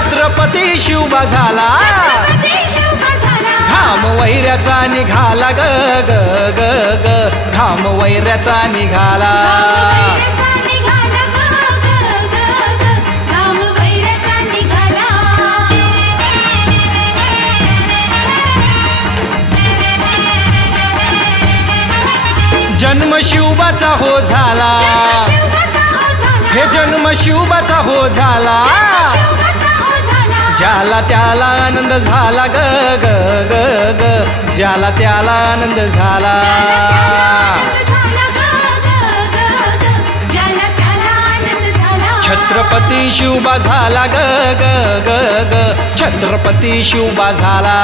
छत्रपती शिवबा झाला घाम वैऱ्याचा निघाला ग ग ग ग घाम वैऱ्याचा निघाला जन्म शिवबाचा हो झाला हे जन्म शिवबाचा हो झाला ज्याला त्याला आनंद झाला ग ग ग ग ज्याला त्याला आनंद झाला छत्रपती शिवबा झाला ग ग ग ग छत्रपती शिवबा झाला